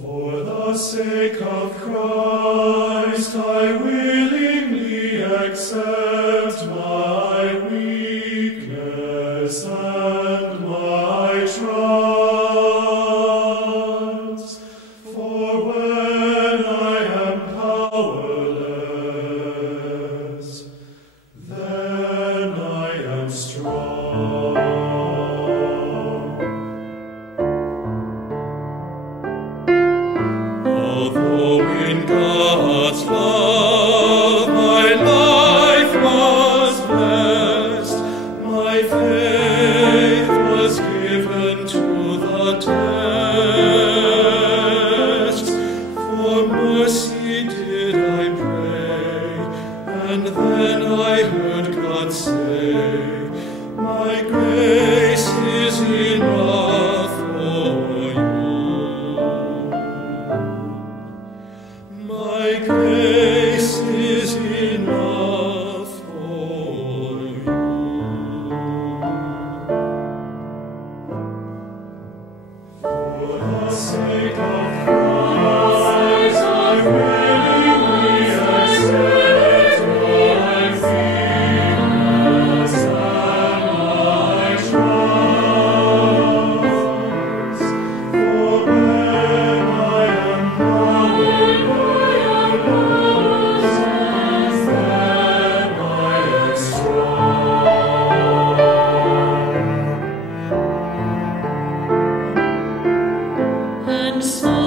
For the sake of Christ, I willingly accept my weakness and my trials. For when I am powerless, then I am strong. Although in God's love my life was blessed, my faith was given to the test. For mercy did I pray, and then I heard God say, my grace is enough for you. My grace is enough for you. For the sake of Christ, I willingly accept my weakness and my trials. For when I am powerless, then I am strong. And so